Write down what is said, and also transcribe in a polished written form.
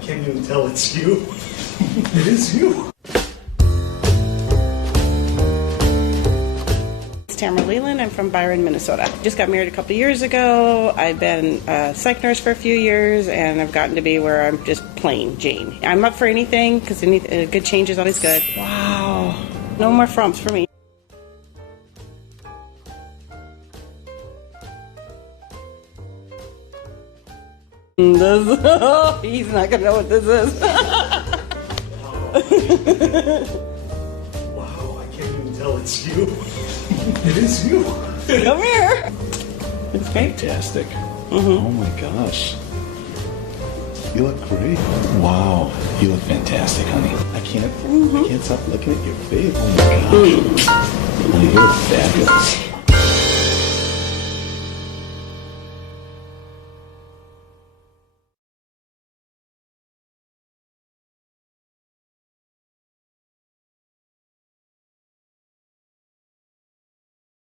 can't even tell it's you. It is you. It's Tamara Leland. I'm from Byron, Minnesota. Just got married a couple years ago. I've been a psych nurse for a few years, and I've gotten to be where I'm just plain Jane. I'm up for anything because a good change is always good. Wow. No more frumps for me. He's not gonna know what this is. Wow, I can't even tell it's you. It is you. Come here. It's great. Fantastic. Oh my gosh. You look great. Wow. You look fantastic, honey. I can't stop looking at your face. Oh my gosh. Honey, you're fabulous.